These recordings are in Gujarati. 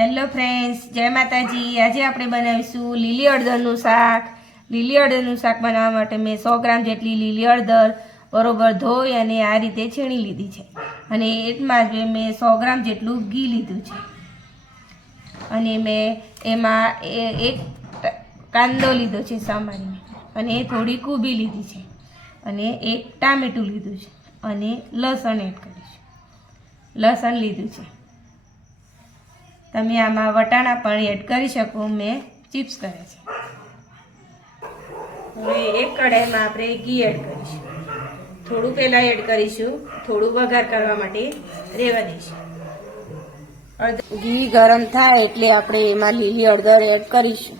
હેલો ફ્રેન્ડ્સ, જય માતાજી। આજે આપણે બનાવીશું લીલી હળદરનું શાક। લીલી હળદરનું શાક બનાવવા માટે મેં 100 ગ્રામ જેટલી લીલી હળદર બરોબર ધોઈ અને આ રીતે છીણી લીધી છે અને એમાં જ મેં 100 ગ્રામ જેટલું ઘી લીધું છે અને મેં એમાં એક કાંદો લીધો છે સમારીને અને થોડી કૂબી લીધી છે અને એક ટામેટું લીધું છે અને લસણ એડ કરીશું। લસણ લીધું છે। તમે આમાં વટાણા પણ એડ કરી શકો, મેં ચિપ્સ કર્યા છે। હવે એક કઢાઈમાં આપણે ઘી એડ કરીશું। થોડું પહેલાં એડ કરીશું, થોડું વઘાર કરવા માટે રહેવા દઈશું। ઘી ગરમ થાય એટલે આપણે એમાં લીલી હળદર એડ કરીશું।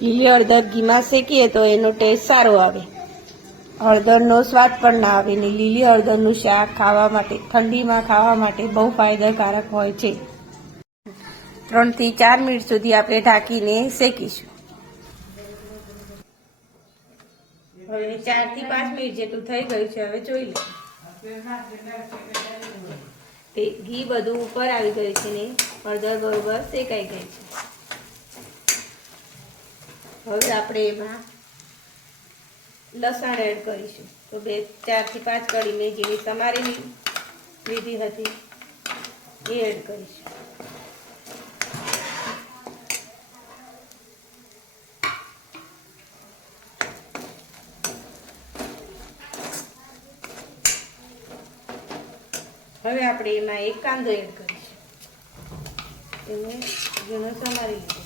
લીલી હળદર ઘીમાં શેકીએ તો એનો ટેસ્ટ સારો આવે, હળદરનો સ્વાદ પણ ના આવે ને લીલી હળદરનું શાક ખાવા માટે ઠંડીમાં ખાવા માટે બહુ ફાયદાકારક હોય છે। 3 થી 4 મિનિટ સુધી આપણે ઢાંકીને શેકીશું। હવે 4 થી 5 મિનિટ જેટલું થઈ ગયું છે, હવે જોઈ લો ઘી બધું ઉપર આવી ગયું છે ને હળદર બરોબર શેકાઈ ગઈ છે। હવે આપણે એમાં લસણ એડ કરીશું। તો 4 થી 5 કળી મેં જેની સમારી લીધી હતી એ એડ કરીશું। હવે આપણે એમાં એક કાંદો એડ કરીશું, એને ઝીણો સમારી લીધો।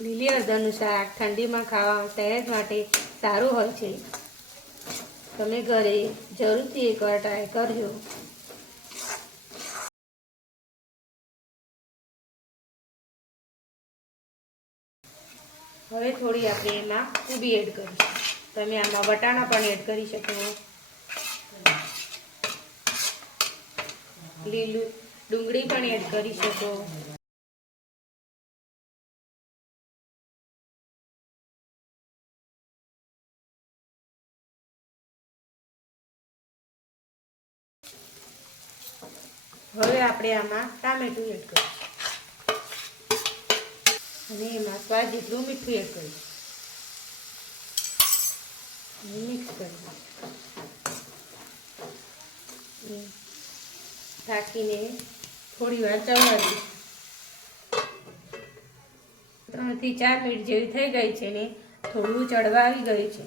લીલી હળદરનું શાક ઠંડીમાં ખાવા સેહત માટે સારું હોય છે। તમે ઘરે જરૂરથી એકવાર ટ્રાય કરજો। હવે થોડી આપણે એમાં કૂબી એડ કરીશું। તમે આમાં વટાણા પણ એડ કરી શકો, લીલું ડુંગળી પણ એડ કરી શકો। હવે આપણે આમાં ટામેટું એડ કરીશું અને એમાં સ્વાદ જેટલું મીઠું એડ કરીશું। મિક્સ કરીશું, ઢાંકીને થોડી વાર ચડવા દઈશું। 3 થી 4 મિનિટ જેવી થઈ ગઈ છે ને થોડું ચડવા આવી ગયું છે।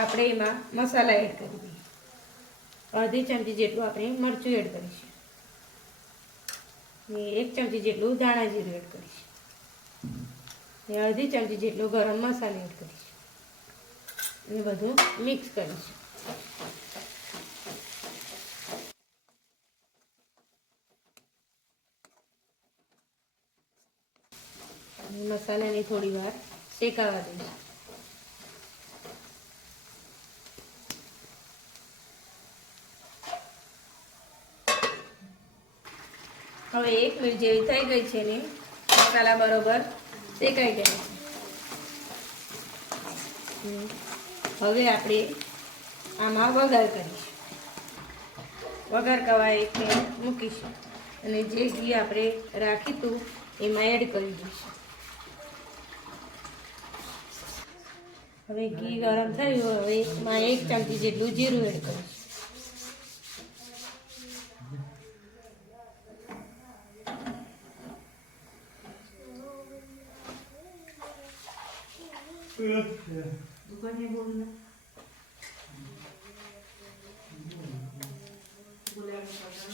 આપણે એમાં મસાલા એડ કરી દઈએ। અડધી ચમચી જેટલું આપણે મરચું એડ કરીશું ને 1 ચમચી જેટલું ધાણા જીરું એડ કરીશું ને અડધી ચમચી જેટલો ગરમ મસાલો એડ કરીશું અને બધું મિક્સ કરીશું। મસાલાને થોડી વાર શેકાવા દઈશું। હવે 1 મિનિટ જેવી થઈ ગઈ છે ને મસાલા બરોબર શેકાઈ ગયા છે। હવે આપણે આમાં વઘાર કરીશું। વઘાર કરવા એક પેન મૂકીશું અને જે ઘી આપણે રાખ્યું હતું એમાં એડ કરી દઈશું। હવે ઘી ગરમ થયું, હવે એમાં 1 ચમચી જેટલું જીરું એડ કરીશું।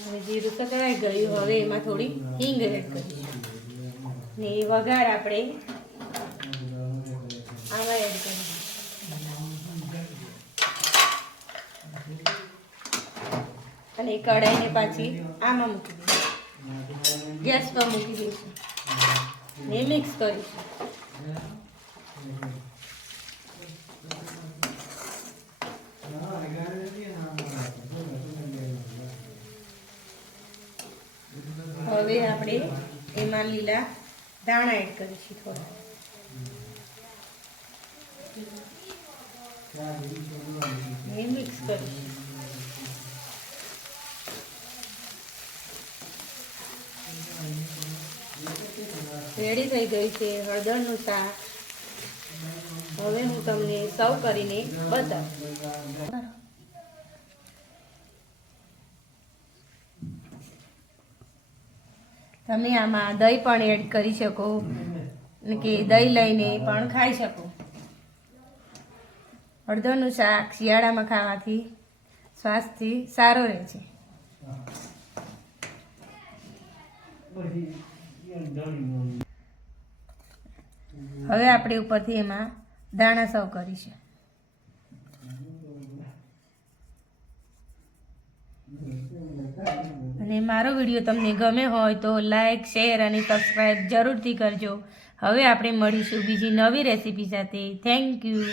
હવે જીરું સતળાઈ ગયું, હવે એમાં થોડી હિંગ એડ કરીશું ને વઘાર આપણે આમાં એડ કરીશું અને કઢાઈને પાછી આમાં મૂકી દઈશું। ગેસ પર મૂકી દઈશું ને મિક્સ કરીશું। હવે આપણે એમાં લીલા ધાણા એડ કરીશું થોડા. એ મિક્સ કરીશું. રેડી થઈ ગઈ છે હળદરનું શાક. હવે હું તમને સર્વ કરીને બતાવું. તમે આમાં દહીં પણ એડ કરી શકો કે દહીં લઈને પણ ખાઈ શકો. હળદરનું શાક શિયાળામાં ખાવાથી સ્વાસ્થ્ય સારો રહે છે. હવે આપણે ઉપરથી એમાં દાણા સર્વ કરીશું. અને મારો વિડીયો તમને ગમે હોય તો લાઈક, શેર અને સબસ્ક્રાઈબ જરૂરથી કરજો. હવે આપણે મળીશું બીજી નવી રેસીપી સાથે. Thank you.